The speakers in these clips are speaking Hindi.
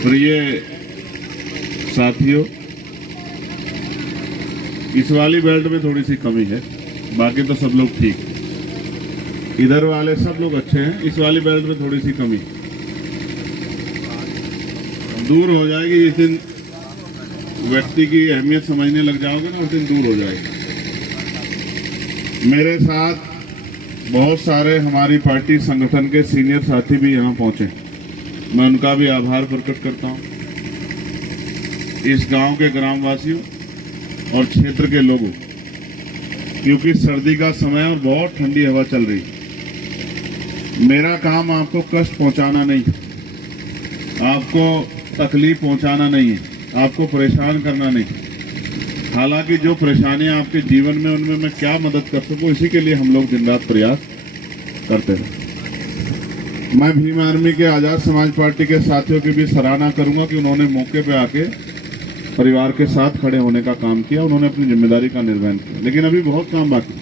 प्रिय साथियों, इस वाली बेल्ट में थोड़ी सी कमी है, बाकी तो सब लोग ठीक। इधर वाले सब लोग अच्छे हैं, इस वाली बेल्ट में थोड़ी सी कमी दूर हो जाएगी। जिस दिन व्यक्ति की अहमियत समझने लग जाओगे ना, उस दिन दूर हो जाएगी। मेरे साथ बहुत सारे हमारी पार्टी संगठन के सीनियर साथी भी यहाँ पहुंचे, मैं उनका भी आभार प्रकट करता हूँ। इस गांव के ग्रामवासियों और क्षेत्र के लोगों, क्योंकि सर्दी का समय और बहुत ठंडी हवा चल रही है। मेरा काम आपको कष्ट पहुंचाना नहीं है, आपको तकलीफ पहुंचाना नहीं है, आपको परेशान करना नहीं है। हालांकि जो परेशानियां आपके जीवन में, उनमें मैं क्या मदद कर सकूं, इसी के लिए हम लोग दिन रात प्रयास करते हैं। मैं भीम आर्मी के आज़ाद समाज पार्टी के साथियों की भी सराहना करूंगा कि उन्होंने मौके पे आके परिवार के साथ खड़े होने का काम किया, उन्होंने अपनी जिम्मेदारी का निर्वहन किया। लेकिन अभी बहुत काम बाकी।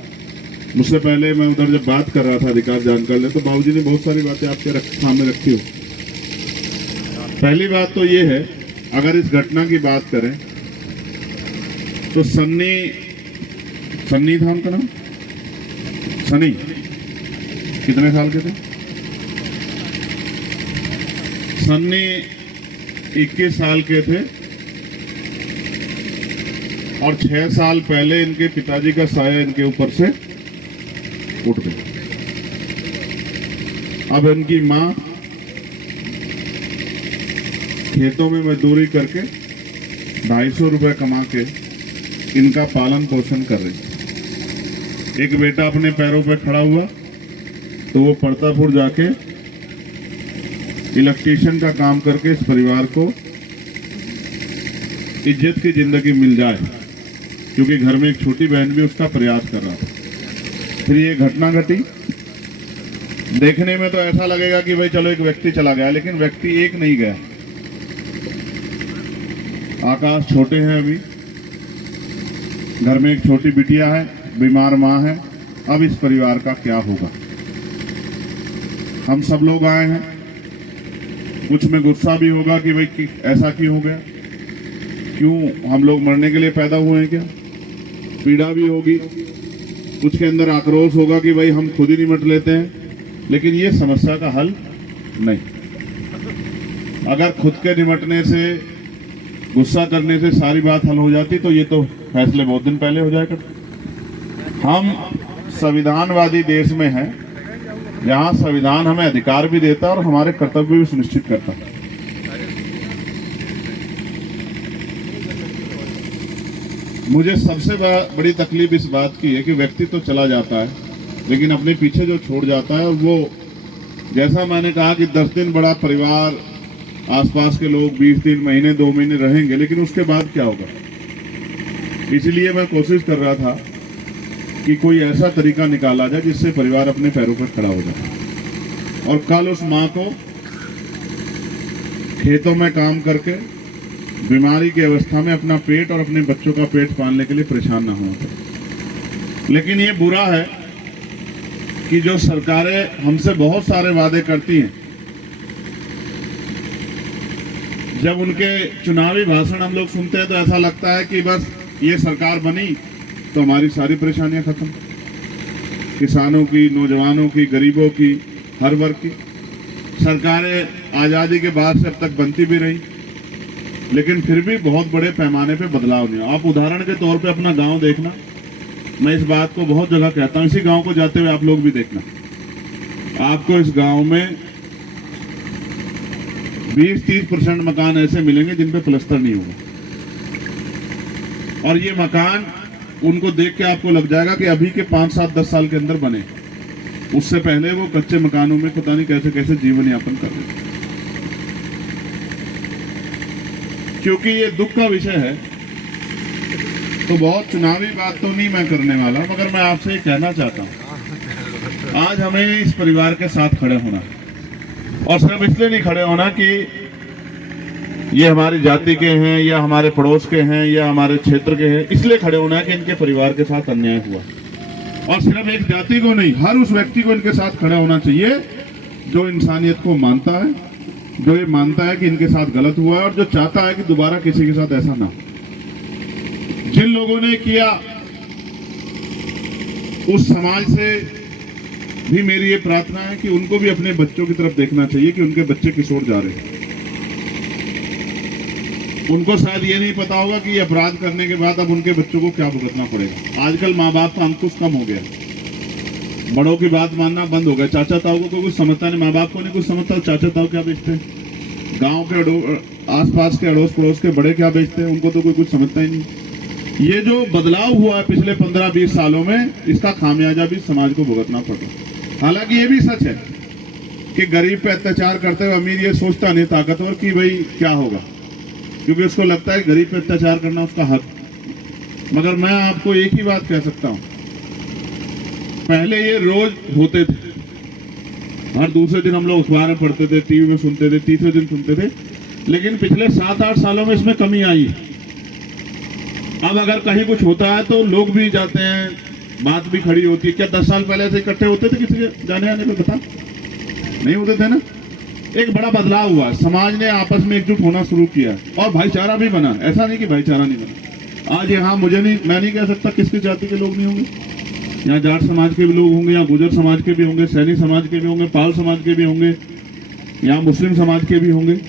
मुझसे पहले मैं उधर जब बात कर रहा था अधिकार जानकर ले, तो बाबूजी ने बहुत सारी बातें आपके सामने रखी हो। पहली बात तो ये है, अगर इस घटना की बात करें तो सन्नी था उनका नाम, सनी कितने साल के थे? सन्नी 21 साल के थे और 6 साल पहले इनके पिताजी का साया इनके ऊपर से उठ गया। अब इनकी मां खेतों में मजदूरी करके 250 रुपए कमा के इनका पालन पोषण कर रही। एक बेटा अपने पैरों पे खड़ा हुआ तो वो पड़तापुर जाके इलेक्ट्रीशियन का काम करके इस परिवार को इज्जत की जिंदगी मिल जाए, क्योंकि घर में एक छोटी बहन भी उसका प्रयास कर रहा था। फिर ये घटना घटी। देखने में तो ऐसा लगेगा कि भाई चलो एक व्यक्ति चला गया, लेकिन व्यक्ति एक नहीं गया। आकाश छोटे हैं, अभी घर में एक छोटी बिटिया है, बीमार माँ है। अब इस परिवार का क्या होगा? हम सब लोग आए हैं, कुछ में गुस्सा भी होगा कि भाई ऐसा क्यों हो गया, क्यों हम लोग मरने के लिए पैदा हुए हैं क्या? पीड़ा भी होगी, कुछ के अंदर आक्रोश होगा कि भाई हम खुद ही निपट लेते हैं। लेकिन ये समस्या का हल नहीं। अगर खुद के निपटने से, गुस्सा करने से सारी बात हल हो जाती तो ये तो फैसले बहुत दिन पहले हो जाया करते। हम संविधानवादी देश में हैं, जहां संविधान हमें अधिकार भी देता है और हमारे कर्तव्य भी सुनिश्चित करता है। मुझे सबसे बड़ी तकलीफ इस बात की है कि व्यक्ति तो चला जाता है, लेकिन अपने पीछे जो छोड़ जाता है, और वो जैसा मैंने कहा कि 10 दिन बड़ा परिवार, आसपास के लोग 20 दिन, महीने, 2 महीने रहेंगे, लेकिन उसके बाद क्या होगा? इसलिए मैं कोशिश कर रहा था कि कोई ऐसा तरीका निकाला जाए जिससे परिवार अपने पैरों पर खड़ा हो जाए। और कल उस माँ को खेतों में काम करके बीमारी की अवस्था में अपना पेट और अपने बच्चों का पेट पालने के लिए परेशान ना होना। लेकिन ये बुरा है कि जो सरकारें हमसे बहुत सारे वादे करती हैं, जब उनके चुनावी भाषण हम लोग सुनते हैं तो ऐसा लगता है कि बस ये सरकार बनी तो हमारी सारी परेशानियां खत्म। किसानों की, नौजवानों की, गरीबों की, हर वर्ग की सरकारें आज़ादी के बाद से अब तक बनती भी रही, लेकिन फिर भी बहुत बड़े पैमाने पे बदलाव नहीं। आप उदाहरण के तौर पे अपना गांव देखना, मैं इस बात को बहुत जगह कहता हूँ, इसी गांव को जाते हुए आप लोग भी देखना, आपको इस गांव में 20-30% मकान ऐसे मिलेंगे जिन पे प्लास्टर नहीं होगा। और ये मकान उनको देख के आपको लग जाएगा कि अभी के 5, 7, 10 साल के अंदर बने। उससे पहले वो कच्चे मकानों में पता नहीं कैसे कैसे जीवन यापन कर रहे। क्योंकि ये दुख का विषय है, तो बहुत चुनावी बात तो नहीं मैं करने वाला, मगर मैं आपसे ये कहना चाहता हूँ, आज हमें इस परिवार के साथ खड़े होना है। और सिर्फ इसलिए नहीं खड़े होना कि ये हमारी जाति के हैं या हमारे पड़ोस के हैं या हमारे क्षेत्र के हैं, इसलिए खड़े होना है कि इनके परिवार के साथ अन्याय हुआ। और सिर्फ एक जाति को नहीं, हर उस व्यक्ति को इनके साथ खड़ा होना चाहिए जो इंसानियत को मानता है, जो ये मानता है कि इनके साथ गलत हुआ है और जो चाहता है कि दोबारा किसी के साथ ऐसा ना हो। जिन लोगों ने किया उस समाज से भी मेरी ये प्रार्थना है कि उनको भी अपने बच्चों की तरफ देखना चाहिए कि उनके बच्चे किस ओर जा रहे हैं। उनको शायद ये नहीं पता होगा कि ये अपराध करने के बाद अब उनके बच्चों को क्या भुगतना पड़ेगा। आजकल माँ बाप का अंकुश कम हो गया, बड़ों की बात मानना बंद हो गया। चाचा ताऊ को कुछ समझता नहीं, माँ बाप को नहीं कुछ समझता, चाचा ताऊ क्या बेचते हैं, गांव के आसपास के अड़ोस पड़ोस के बड़े क्या बेचते हैं, उनको तो कोई कुछ समझता ही नहीं। ये जो बदलाव हुआ है पिछले 15-20 सालों में, इसका खामियाजा भी समाज को भुगतना पड़ा। हालांकि ये भी सच है कि गरीब पे अत्याचार करते हुए अमीर ये सोचता नहीं ताकतवर कि भाई क्या होगा, क्योंकि उसको लगता है गरीब पे अत्याचार करना उसका हक। मगर मैं आपको एक ही बात कह सकता हूं, पहले ये रोज होते थे, हर दूसरे दिन हम लोग अखबार में पढ़ते थे, टीवी में सुनते थे, तीसरे दिन सुनते थे, लेकिन पिछले 7-8 सालों में इसमें कमी आई। अब अगर कहीं कुछ होता है तो लोग भी जाते हैं, बात भी खड़ी होती है। क्या 10 साल पहले से इकट्ठे होते थे किसी के जाने आने में? बता, नहीं होते थे ना। एक बड़ा बदलाव हुआ, समाज ने आपस में एकजुट होना शुरू किया और भाईचारा भी बना। ऐसा नहीं कि भाईचारा नहीं बना। आज यहाँ मैं नहीं कह सकता किसकी जाति के लोग नहीं होंगे, यहाँ जाट समाज के भी लोग होंगे, यहाँ गुजर समाज के भी होंगे, सैनी समाज के भी होंगे, पाल समाज के भी होंगे, यहाँ मुस्लिम समाज के भी होंगे,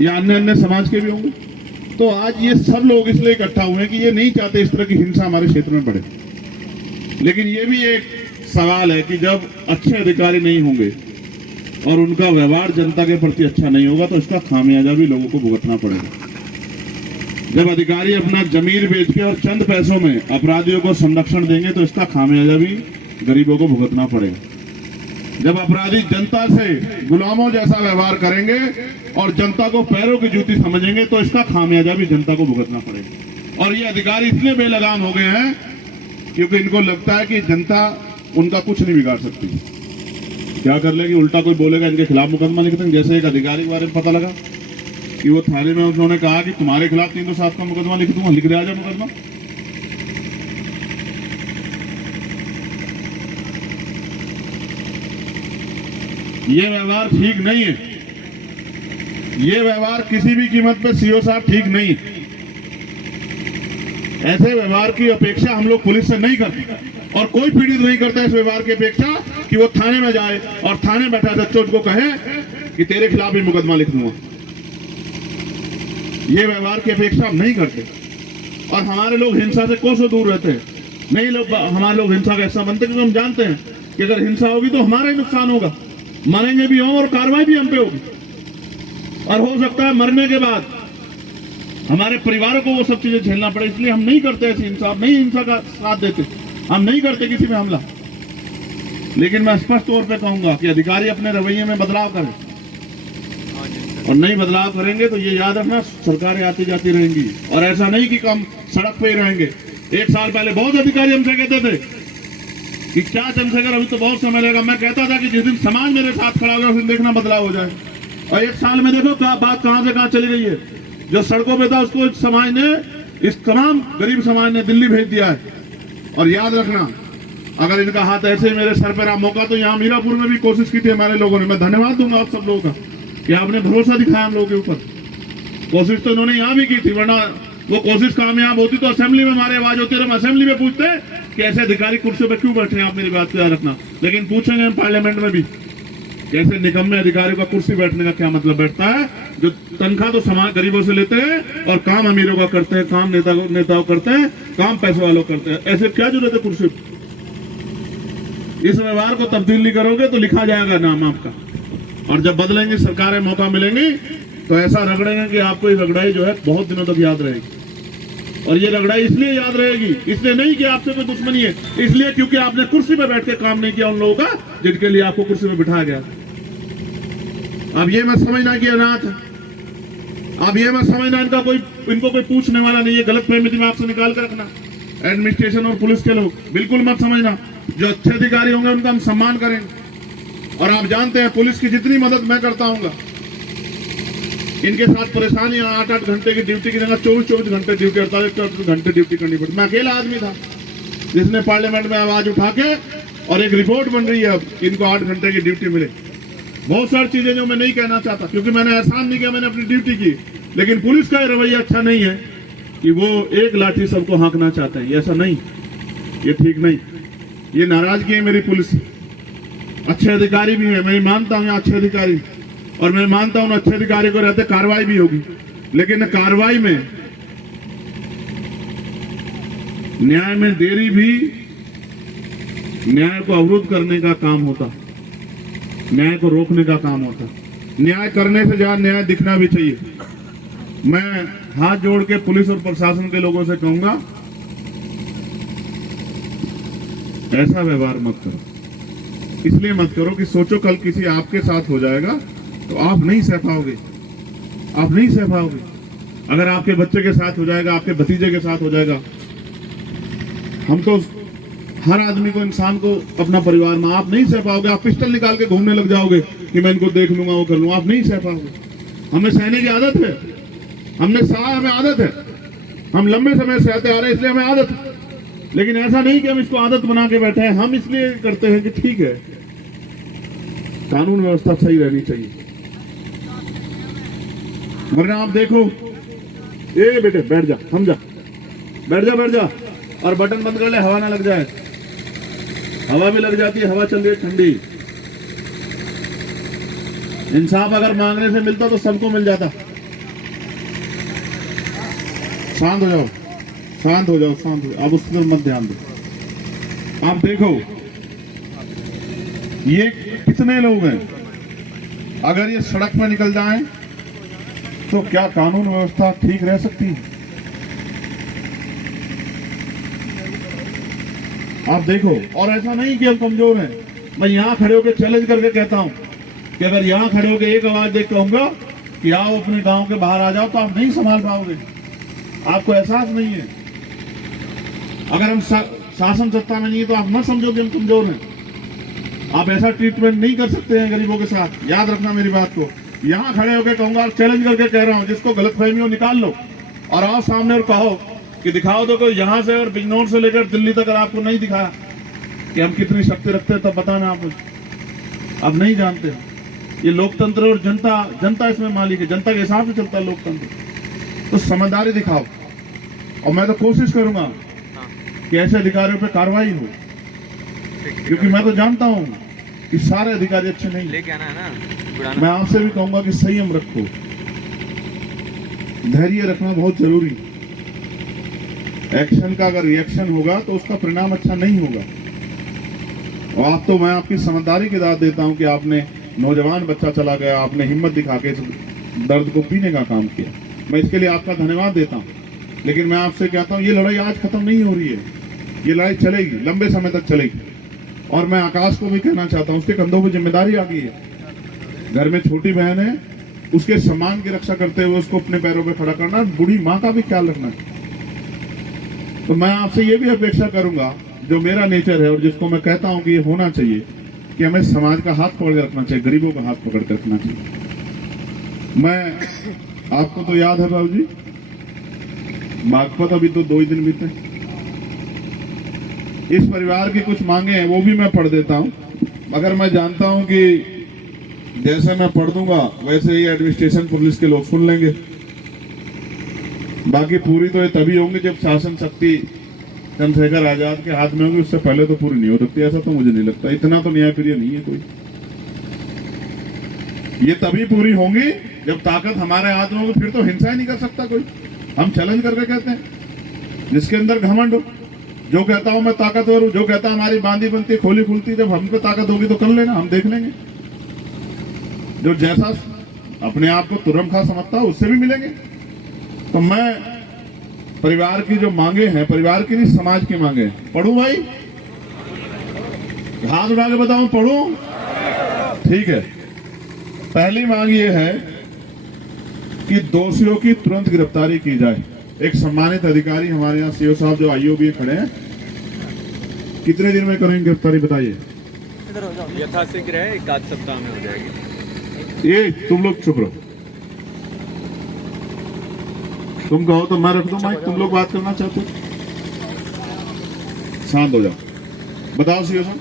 या अन्य समाज के भी होंगे। तो आज ये सब लोग इसलिए इकट्ठा हुए हैं कि ये नहीं चाहते इस तरह की हिंसा हमारे क्षेत्र में बढ़े। लेकिन ये भी एक सवाल है कि जब अच्छे अधिकारी नहीं होंगे और उनका व्यवहार जनता के प्रति अच्छा नहीं होगा तो इसका खामियाजा भी लोगों को भुगतना पड़ेगा। जब अधिकारी अपना जमीर बेच के और चंद पैसों में अपराधियों को संरक्षण देंगे तो इसका खामियाजा भी गरीबों को भुगतना पड़ेगा। जब अपराधी जनता से गुलामों जैसा व्यवहार करेंगे और जनता को पैरों की जूती समझेंगे तो इसका खामियाजा भी जनता को भुगतना पड़ेगा। और ये अधिकारी इसलिए बेलगाम हो गए हैं क्योंकि इनको लगता है कि जनता उनका कुछ नहीं बिगाड़ सकती। क्या कर लेगी, उल्टा कोई बोलेगा इनके खिलाफ मुकदमा लिख देंगे। जैसे एक अधिकारी के बारे में पता लगा कि वो थाने में उन्होंने कहा कि तुम्हारे खिलाफ 307 का मुकदमा लिख दूंगा, लिख दे आजा मुकदमा। ये व्यवहार ठीक नहीं है, ये व्यवहार किसी भी कीमत पे सीओ साहब ठीक नहीं। ऐसे व्यवहार की अपेक्षा हम लोग पुलिस से नहीं करते और कोई पीड़ित नहीं करता इस व्यवहार की अपेक्षा कि वो थाने में जाए और थाने बैठा जज को कहे कि तेरे खिलाफ भी मुकदमा लिख दूंगा। ये व्यवहार की अपेक्षा हम नहीं करते और हमारे लोग हिंसा से कोसों दूर रहते हैं। नहीं लोग हमारे लोग हिंसा का हिस्सा बनते क्योंकि हम जानते हैं कि अगर हिंसा होगी तो हमारा ही नुकसान होगा, मरेंगे भी हम और कार्रवाई भी हम पे होगी और हो सकता है मरने के बाद हमारे परिवारों को वो सब चीजें झेलना पड़े। इसलिए हम नहीं करते ऐसी हिंसा, हम नहीं हिंसा का साथ देते, हम नहीं करते किसी में हमला। लेकिन मैं स्पष्ट तौर पे कहूंगा कि अधिकारी अपने रवैये में बदलाव करें और नहीं बदलाव करेंगे तो ये याद रखना सरकारें आती जाती रहेंगी और ऐसा नहीं कि हम सड़क पे ही रहेंगे। 1 साल पहले बहुत अधिकारी हमसे कहते थे कि क्या चंद्रशेखर अभी तो बहुत समय लगेगा। मैं कहता था कि जिस दिन समाज मेरे साथ खड़ा होगा उस दिन देखना बदलाव हो जाए। और 1 साल में देखो क्या बात कहां से कहां चली गई है। जो सड़कों पे था उसको समाज ने, इस तमाम गरीब समाज ने दिल्ली भेज दिया है। और याद रखना अगर इनका हाथ ऐसे मेरे सर पर रहा मौका तो यहाँ मीरापुर में भी कोशिश की थी हमारे लोगों ने। मैं धन्यवाद दूंगा आप सब लोगों का कि आपने भरोसा दिखाया हम लोगों के ऊपर। कोशिश तो इन्होंने यहाँ भी की थी, वरना वो कोशिश कामयाब होती तो असेंबली में हमारी आवाज होती है। हम असेंबली में पूछते कि ऐसे अधिकारी कुर्सी पर क्यों बैठे हैं, आप मेरी बात याद रखना। लेकिन पूछेंगे हम पार्लियामेंट में भी कैसे निकम्मे अधिकारियों का कुर्सी बैठने का क्या मतलब बैठता है, जो तनख्वाह तो समाज गरीबों से लेते हैं और काम अमीरों का करते हैं, काम नेताओं करते हैं, काम पैसे वालों करते हैं। ऐसे क्या जरूरत है कुर्सी? इस व्यवहार को तब्दील नहीं करोगे तो लिखा जाएगा नाम आपका। और जब बदलेंगे सरकारें मौका मिलेंगी तो ऐसा रगड़ेंगे कि आपको ये रगड़ाई जो है बहुत दिनों तक याद रहेगी। और ये रगड़ाई इसलिए याद रहेगी, इसलिए नहीं कि आपसे कोई दुश्मनी है, इसलिए क्योंकि आपने कुर्सी पर बैठ के काम नहीं किया उन लोगों का जिनके लिए आपको कुर्सी में बिठाया गया। अब ये मत समझना कि अनाथ है, अब ये मत समझना इनको कोई पूछने वाला नहीं है। गलत फहमी में आपसे निकाल कर रखना एडमिनिस्ट्रेशन और पुलिस के लोग, बिल्कुल मत समझना। जो अच्छे अधिकारी होंगे उनका हम सम्मान करेंगे। और आप जानते हैं पुलिस की जितनी मदद मैं करता हूँ, इनके साथ परेशानी 8-8 घंटे की ड्यूटी की जगह 24-24 घंटे ड्यूटी, 48 घंटे ड्यूटी करनी पड़ती। मैं अकेला आदमी था जिसने पार्लियामेंट में आवाज उठा के और एक रिपोर्ट बन रही है अब इनको 8 घंटे की ड्यूटी मिले। बहुत सारी चीजें जो मैं नहीं कहना चाहता, क्योंकि मैंने एहसान नहीं किया, मैंने अपनी ड्यूटी की। लेकिन पुलिस का रवैया अच्छा नहीं है कि वो एक लाठी सबको हाँकना चाहते हैं, ऐसा नहीं, ये ठीक नहीं, ये नाराजगी है मेरी पुलिस से। अच्छे अधिकारी भी हैं, मैं मानता हूँ यहाँ अच्छे अधिकारी, और मैं मानता हूँ अच्छे अधिकारी को रहते कार्रवाई भी होगी, लेकिन कार्रवाई में न्याय में देरी भी न्याय को अवरुद्ध करने का काम होता, न्याय को रोकने का काम होता। न्याय करने से ज्यादा न्याय दिखना भी चाहिए। मैं हाथ जोड़ के पुलिस और प्रशासन के लोगों से कहूंगा, ऐसा व्यवहार मत करो। इसलिए मत करो कि सोचो कल किसी आपके साथ हो जाएगा तो आप नहीं सह पाओगे, आप नहीं सह पाओगे। अगर आपके बच्चे के साथ हो जाएगा, आपके भतीजे के साथ हो जाएगा, हम तो हर आदमी को, इंसान को अपना परिवार में, आप नहीं सह पाओगे। आप पिस्टल निकाल के घूमने लग जाओगे कि मैं इनको देख लूंगा, वो कर लूंगा, आप नहीं सह पाओगे। हमें सहने की आदत है, हमने सहा, हमें आदत है, हम लंबे समय सहते आ रहे हैं, इसलिए हमें आदत है। लेकिन ऐसा नहीं कि हम इसको आदत बना के बैठे हैं। हम इसलिए करते हैं कि ठीक है, कानून व्यवस्था सही रहनी चाहिए। वरना आप देखो, ए बेटे बैठ जा, हम जा, बैठ जा, बैठ जा, और बटन बंद कर ले, हवा ना लग जाए। हवा भी लग जाती है, हवा चल रही है ठंडी। इंसाफ अगर मांगने से मिलता तो सबको मिल जाता। शांत हो जाओ, शांत हो जाओ, शांत हो जाओ, आप उसकी तरफ मत ध्यान दो। आप देखो ये कितने लोग हैं, अगर ये सड़क पर निकल जाएं तो क्या कानून व्यवस्था ठीक रह सकती है? आप देखो। और ऐसा नहीं कि हम कमजोर हैं। मैं यहां खड़े होकर चैलेंज करके कहता हूं कि अगर यहां खड़े होकर एक आवाज देख कहूंगा कि आओ अपने गांव के बाहर आ जाओ, तो आप नहीं संभाल पाओगे। आपको एहसास नहीं है। अगर हम शासन सत्ता में नहीं है तो आप मत समझो कि हम कमजोर हैं। आप ऐसा ट्रीटमेंट नहीं कर सकते हैं गरीबों के साथ। याद रखना मेरी बात को। यहां खड़े होकर कहूंगा, चैलेंज करके कह रहा हूं, जिसको गलतफहमी हो निकाल लो और आओ सामने और कहो कि दिखाओ तो कोई यहां से और बिजनौर से लेकर दिल्ली तक अगर आपको नहीं दिखाया कि हम कितनी शक्ति रखते हैं, तब बताना आप मुझे। आप नहीं जानते। ये लोकतंत्र और जनता इसमें मालिक है। जनता के हिसाब से चलता है लोकतंत्र। तो समझदारी दिखाओ, और मैं तो कोशिश करूंगा कि ऐसे अधिकारियों पे कार्रवाई हो, क्योंकि मैं तो जानता हूं कि सारे अधिकारी अच्छे नहीं लेके आना है ना। मैं आपसे भी कहूंगा कि संयम रखो, धैर्य रखना बहुत जरूरी। एक्शन का अगर रिएक्शन होगा तो उसका परिणाम अच्छा नहीं होगा। और आप तो, मैं आपकी समझदारी की दाद देता हूं कि आपने, नौजवान बच्चा चला गया, आपने हिम्मत दिखा के दर्द को पीने का काम किया। मैं इसके लिए आपका धन्यवाद देता हूं। लेकिन मैं आपसे कहता हूं, ये लड़ाई आज खत्म नहीं हो रही है। ये लड़ाई चलेगी, लंबे समय तक चलेगी। और मैं आकाश को भी कहना चाहता हूं, उसके कंधों पर जिम्मेदारी आ गई है। घर में छोटी बहन है, उसके सम्मान की रक्षा करते हुए उसको अपने पैरों पे खड़ा करना, बूढ़ी माँ का भी ख्याल रखना है। तो मैं आपसे ये भी अपेक्षा करूंगा, जो मेरा नेचर है और जिसको मैं कहता हूं कि ये होना चाहिए, कि हमें समाज का हाथ पकड़ के रखना चाहिए, गरीबों का हाथ पकड़ के रखना चाहिए। मैं, आपको तो याद है बाबू जी, बागपत अभी तो 2 ही दिन बीते। इस परिवार की कुछ मांगे हैं, वो भी मैं पढ़ देता हूं। मगर मैं जानता हूं कि जैसे मैं पढ़ दूंगा वैसे ही एडमिनिस्ट्रेशन पुलिस के लोग सुन लेंगे। बाकी पूरी तो ये तभी होंगी जब शासन शक्ति चंद्रशेखर आजाद के हाथ में होगी। उससे पहले तो पूरी नहीं हो सकती, ऐसा तो मुझे नहीं लगता। इतना तो न्यायप्रिय नहीं है कोई। ये तभी पूरी होंगी जब ताकत हमारे हाथ में होगी। फिर तो हिंसा ही नहीं कर सकता कोई। हम चैलेंज करके कहते हैं, जिसके अंदर घमंड हो, जो कहता हूं मैं ताकतवर हूं, जो कहता हमारी बांधी बनती खोली खुलती, जब हम पे ताकत होगी तो कर लेना, हम देख लेंगे। जो जैसा अपने आप को तुरम खा समझता है उससे भी मिलेंगे। तो मैं परिवार की जो मांगे हैं, परिवार की नहीं समाज की मांगे हैं। पढ़ूं भाई, हाथ उठा के बताऊं, पढ़ूं? ठीक है। पहली मांग ये है कि दोषियों की तुरंत गिरफ्तारी की जाए। एक सम्मानित अधिकारी हमारे यहाँ सीओ साहब जो आईओबी खड़े हैं, कितने दिन में करेंगे गिरफ्तारी बताइए? यथाशीघ्र है, 1 सप्ताह में हो जाएगी। ये तुम लोग चुप रहो। तुम कहो तो मैं रख दूं माइक। तुम लोग बात करना चाहते हो, शांत हो जाओ। बताओ सीओ साहब।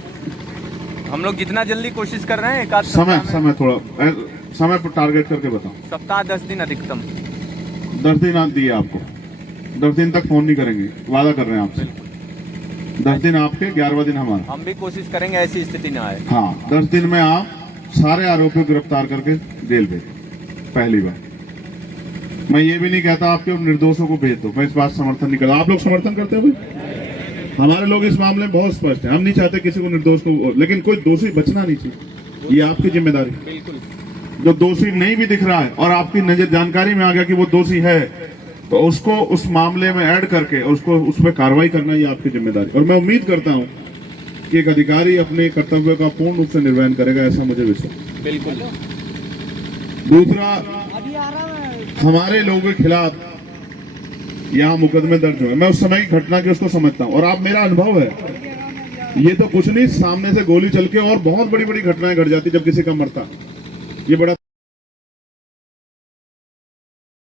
हम लोग जितना जल्दी कोशिश कर रहे हैं एक आध समय सप्ताह में, समय थोड़ा समय पर टारगेट करके बताओ। सप्ताह 10 दिन अधिकतम। 10 दिन आप दिए आपको, 10 दिन तक फोन नहीं करेंगे, वादा कर रहे हैं आपसे। 10 दिन आपके, 11वां दिन हमारा। हम भी कोशिश करेंगे ऐसी स्थिति ना आए। हाँ, 10 दिन में आप सारे आरोपियों को गिरफ्तार करके जेल भेज, पहली बार। मैं ये भी नहीं कहता आपके निर्दोषों को भेज दो, मैं इस बात समर्थन नहीं करता। आप लोग समर्थन करते हो भाई? हमारे लोग इस मामले में बहुत स्पष्ट है, हम नहीं चाहते किसी को निर्दोष को, लेकिन कोई दोषी बचना नहीं चाहिए, ये आपकी जिम्मेदारी। बिल्कुल। जो दोषी नहीं भी दिख रहा है और आपकी नजर जानकारी में आ गया कि वो दोषी है, तो उसको उस मामले में ऐड करके उसको उस पर कार्रवाई करना, ये आपकी जिम्मेदारी। और मैं उम्मीद करता हूं कि एक अधिकारी अपने कर्तव्य का पूर्ण रूप से निर्वहन करेगा, ऐसा मुझे विश्वास। बिल्कुल। दूसरा, हमारे लोगों के खिलाफ यहाँ मुकदमे दर्ज हुए, मैं उस समय की घटना की उसको समझता हूँ, और आप मेरा अनुभव है, ये तो कुछ नहीं, सामने से गोली चल के और बहुत बड़ी बड़ी घटनाएं घट जाती जब किसी का मरता, ये बड़ा